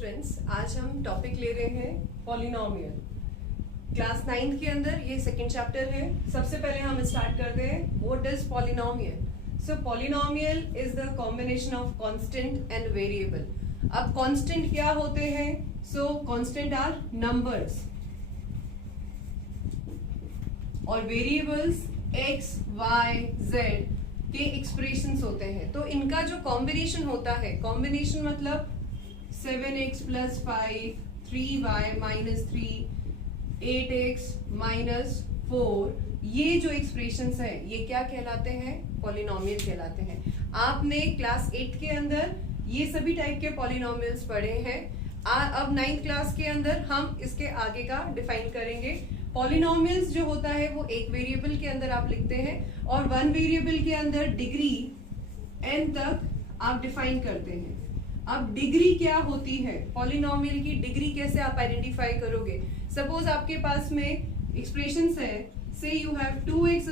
Friends, आज हम topic ले रहे हैं पॉलिनोमियल। क्लास 9th के अंदर ये सेकंड चैप्टर है। सबसे पहले हम स्टार्ट करते हैं what is polynomial. So polynomial is the combination of constant and variable. अब कांस्टेंट क्या होते हैं? सो कांस्टेंट आर नंबर्स और वेरिएबल्स x, y, z के एक्सप्रेशंस होते हैं। तो इनका जो कॉम्बिनेशन होता है, कॉम्बिनेशन मतलब 7x + 5, 3y - 3, 8x - 4, ये जो एक्सप्रेशंस है ये क्या कहलाते हैं? पॉलिनोमियल कहलाते हैं। आपने क्लास 8 के अंदर ये सभी टाइप के पॉलिनोमियल्स पढ़े हैं। अब 9th क्लास के अंदर हम इसके आगे का डिफाइन करेंगे। पॉलिनोमियल्स जो होता है वो एक वेरिएबल के अंदर आप लिखते हैं और वन वेरिएबल के अंदर डिग्री n तक आप डिफाइन करते हैं। अब डिग्री क्या होती है? पॉलिनोमियल की डिग्री कैसे आप आइडेंटिफाई करोगे? सपोज आपके पास में एक्सप्रेशंस है, से you have 2x²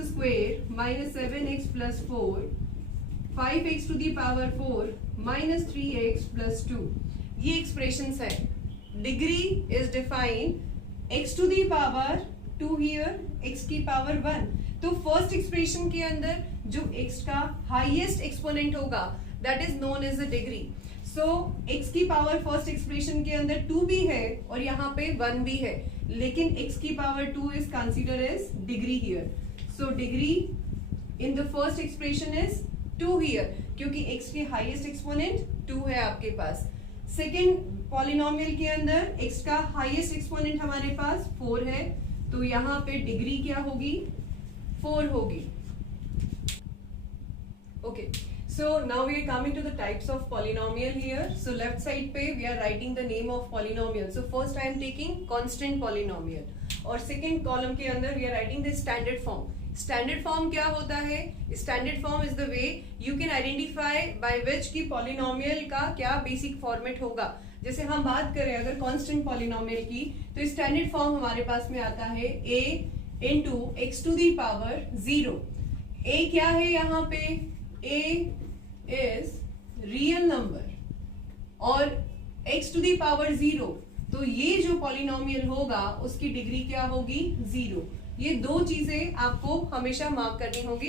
- 7x + 4, 5x to the power 4 - 3x + 2। ये एक्सप्रेशंस है। Degree is defined x to the power 2 here, x की पावर 1। तो फर्स्ट एक्सप्रेशन के अंदर जो x का हाईएस्ट एक्सपोनेंट होगा that is known as a degree. So x की पावर फर्स्ट एक्सप्रेशन के अंदर 2 भी है और यहाँ पे 1 भी है, लेकिन x की power 2 is consider as degree here. So degree in the first expression is 2 here, क्योंकि x की हाईएस्ट एक्सपोनेंट 2 है आपके पास। सेकेंड पॉलिनोमियल के अंदर x का हाईएस्ट एक्सपोनेंट हमारे पास 4 है, तो यहाँ पे डिग्री क्या होगी? 4 होगी। Okay, so now we are coming to the types of polynomial here. So left side पे we are writing the name of polynomial. So first I am taking constant polynomial और second column के अंदर we are writing the standard form. Standard form क्या होता है? Standard form is the way you can identify by which की polynomial का क्या basic format होगा। जैसे हम बात करें अगर कांस्टेंट पॉलिनोमियल की, तो स्टैंडर्ड फॉर्म हमारे पास में आता है a into x to the power 0। a क्या है यहाँ पे? a is रियल नंबर और x to the power 0, तो ये जो पॉलिनोमियल होगा उसकी डिग्री क्या होगी? 0। ये दो चीजें आपको हमेशा मार्क करनी होगी।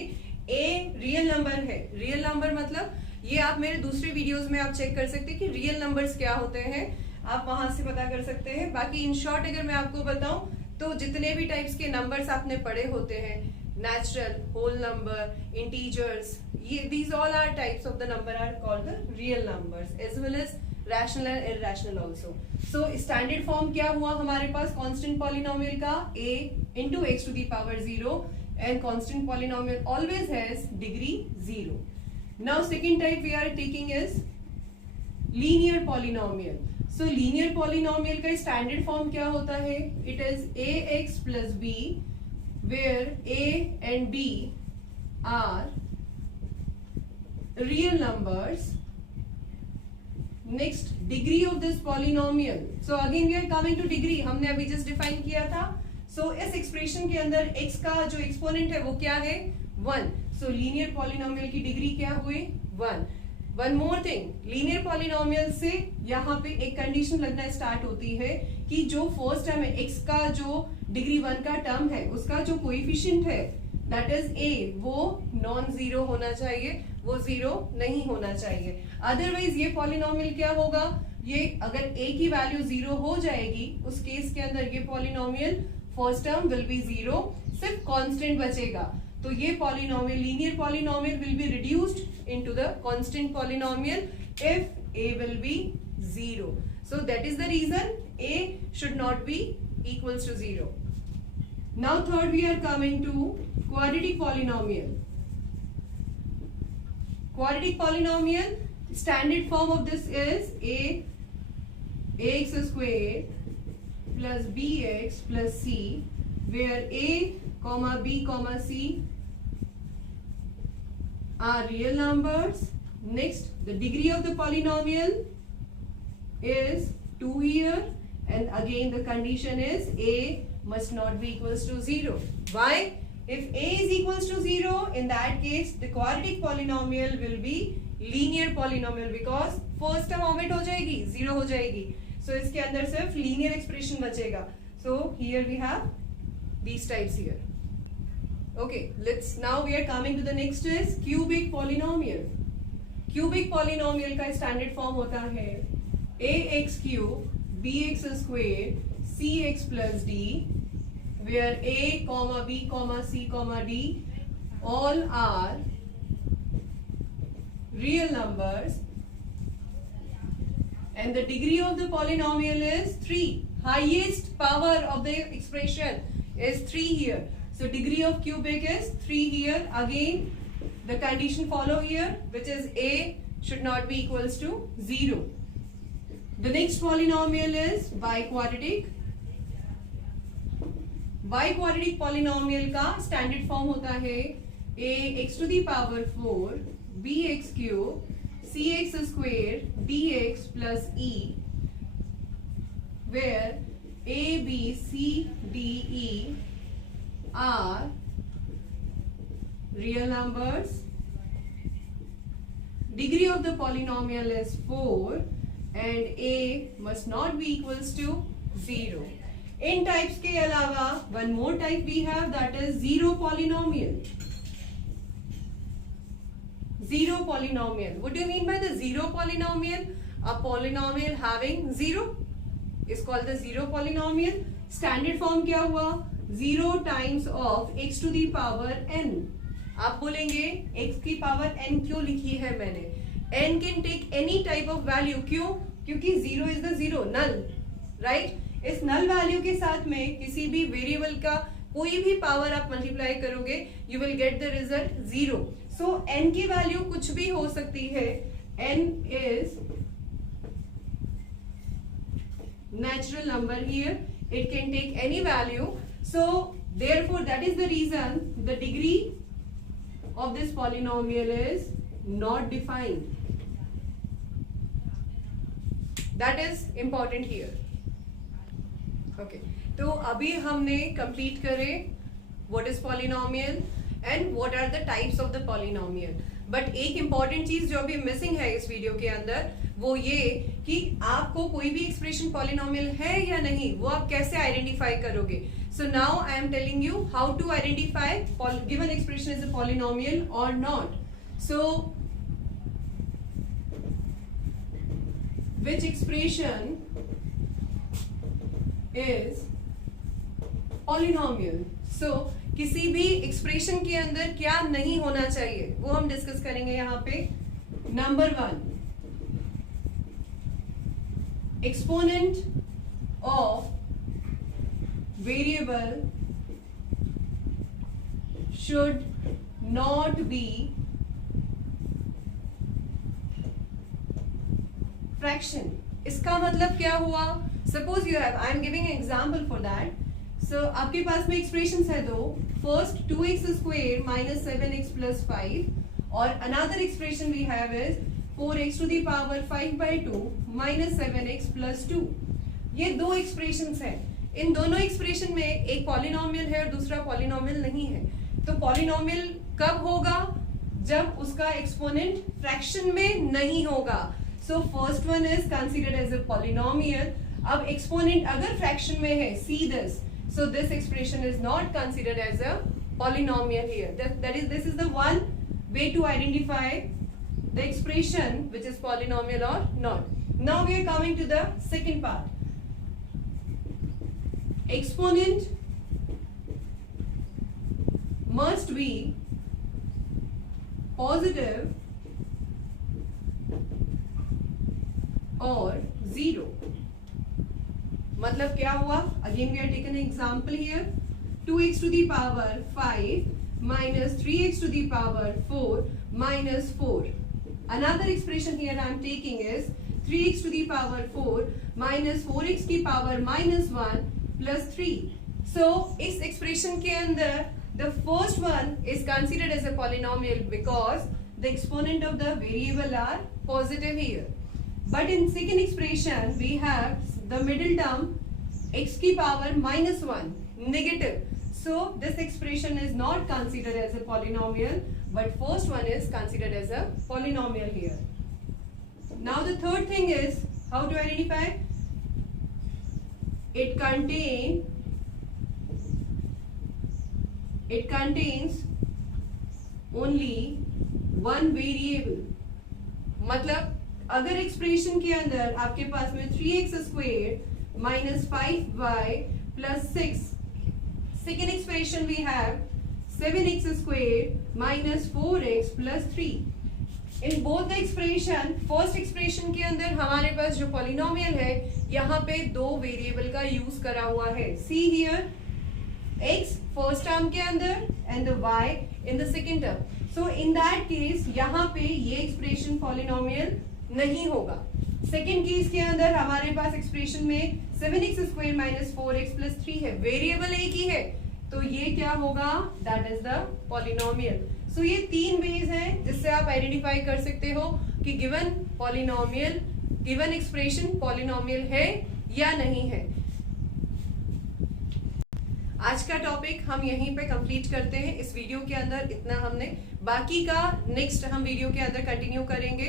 a रियल नंबर है। रियल नंबर मतलब ये आप मेरे दूसरे वीडियोस में आप चेक कर सकते हैं कि रियल नंबर्स क्या होते हैं, आप वहां से पता कर सकते हैं। बाकी इन शॉर्ट अगर मैं आपको बताऊं तो जितने भी टाइप्स के नंबर्स आपने पढ़े होते हैं, नेचुरल, होल नंबर, इंटीजर्स, ये these all are types of the number are called the real numbers as well as rational and irrational also. So standard form क्या हुआ हमारे पास कांस्टेंट पॉलिनोमियल का? a into x to the power 0 and constant polynomial always has degree 0. Now second type we are taking is linear polynomial. So linear polynomial का standard form क्या होता है? It is ax plus b where a and b are real numbers. Next, degree of this polynomial. So again we are coming to degree. हमने अभी just define किया था। So इस expression के अंदर x का जो एक्सपोनेंट है वो क्या है? 1। So लीनियर पॉलिनोमियल की डिग्री क्या हुई? 1। One more thing, linear polynomial से यहाँ पे एक कंडीशन लगना स्टार्ट होती है कि जो फर्स्ट टर्म है x का, जो डिग्री 1 का टर्म है, उसका जो कोएफिशिएंट है दैट इज a, वो नॉन जीरो होना चाहिए, वो जीरो नहीं होना चाहिए। अदरवाइज ये पॉलिनोमियल क्या होगा? ये अगर a की वैल्यू 0 हो जाएगी उस केस के अंदर ये polynomial first term will be 0, सिर्फ कांस्टेंट बचेगा। तो ये polynomial, linear polynomial will be reduced into the constant polynomial if a will be 0. So that is the reason a should not be equals to 0. Now third we are coming to quadratic polynomial. Quadratic polynomial, standard form of this is ax² plus bx plus c where a, b, c are real numbers. Next, the degree of the polynomial is 2 here, and again the condition is a must not be equals to 0. Why? If a is equals to 0, in that case the quadratic polynomial will be linear polynomial because first term omit हो जाएगी, 0 हो जाएगी। सो इसके अंदर सिर्फ linear expression बचेगा. So here we have these types here. Okay, now we are coming to the next is cubic polynomial. Cubic polynomial का standard form होता है ax cube bx square cx plus d, where a comma b comma c comma d all are real numbers and the degree of the polynomial is 3. Highest power of the expression is 3 here. So degree of cubic is 3 here. Again the condition follow here, which is a should not be equals to 0. The next polynomial is biquadratic. Biquadratic polynomial का standard form होता है a x to the power 4 bx cube cx square dx plus e, where a b c d e are real numbers. Degree of the polynomial is 4 and a must not be equals to 0. In types के अलावा one more type we have, that is zero polynomial. Zero polynomial. What do you mean by the zero polynomial? A polynomial having zero is called the zero polynomial. Standard form क्या हुआ? 0 times of x to the power n. आप बोलेंगे x की power n क्यों लिखी है मैंने? n can take any type of value. क्यों? क्योंकि 0 is the zero, null, right? इस null value के साथ में किसी भी variable का कोई भी power आप multiply करोगे, you will get the result 0. So n की value कुछ भी हो सकती है. n is natural number here. It can take any value. So therefore that is the reason the degree of this polynomial is not defined. That is important here. Okay. तो अभी हमने complete करे what is polynomial and what are the types of the polynomial. But एक important चीज जो अभी missing है इस वीडियो के अंदर वो ये कि आपको कोई भी एक्सप्रेशन पॉलिनोमियल है या नहीं वो आप कैसे आइडेंटिफाई करोगे. So now I am telling you how to identify given expression is a polynomial और not. So which expression is polynomial. So किसी भी एक्सप्रेशन के अंदर क्या नहीं होना चाहिए वो हम डिस्कस करेंगे यहाँ पे. Number 1, exponent of variable should not be fraction. इसका मतलब क्या हुआ? Suppose you have, I am giving example for that. So आपके पास में एक्सप्रेशन है दो. First 2x square minus 7x plus 5 और another expression we have is 4x to the power 5/2 minus 7x plus 2. ये दो एक्सप्रेशन है. इन दोनों एक्सप्रेशन में एक पॉलिनोमियल है और दूसरा पॉलिनोमियल नहीं है. तो पॉलिनोमियल कब होगा? जब उसका एक्सपोनेंट फ्रैक्शन में नहीं होगा. So first one is considered as a polynomial. अब एक्सपोनेंट अगर फ्रैक्शन में है, see this. So this expression is not considered as a polynomial here. This is the one way to identify the expression which is polynomial or not. Now we are coming to the second part. Exponent must be positive or zero. मतलब क्या हुआ? Again we are taken example here. 2x to the power 5 minus 3x to the power 4 minus 4. Another expression here I am taking is 3x to the power 4 minus 4x की power minus 1 plus 3. सो इस expression के अंदर the first one is considered as a polynomial because the exponent of the variable are positive here. But in second expression we have the middle term x की power minus 1 negative. So this expression is not considered as a polynomial, but first one is considered as a polynomial here. Now the third thing is how to identify it contains only one variable. मतलब अगर expression के अंदर आपके पास में 3x² minus 5y plus 6, second expression we have 7x² minus 4x plus 3. In both the expression, first expression के अंदर हमारे पास जो पॉलिनोमियल है यहाँ पे दो वेरिएबल का यूज करा हुआ है. See here, x first term के अंदर and the y in the second term. So in that case यहाँ पे ये एक्सप्रेशन पॉलिनोमियल नहीं होगा. सेकेंड केस के अंदर हमारे पास एक्सप्रेशन में 7x² माइनस 4x प्लस 3 है, वेरिएबल एक ही है, तो ये क्या होगा, दैट इज द पॉलिनोमियल. सो ये तीन वेज हैं जिससे आप आइडेंटिफाई कर सकते हो कि given polynomial, given expression polynomial है या नहीं है. आज का टॉपिक हम यहीं पे कंप्लीट करते हैं. इस वीडियो के अंदर इतना हमने, बाकी का नेक्स्ट हम वीडियो के अंदर कंटिन्यू करेंगे.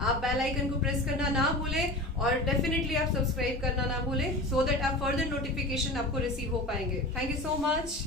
आप बेल आइकन को प्रेस करना ना भूलें और डेफिनेटली आप सब्सक्राइब करना ना भूलें, सो दैट आप फर्दर नोटिफिकेशन आपको रिसीव हो पाएंगे. Thank you so much.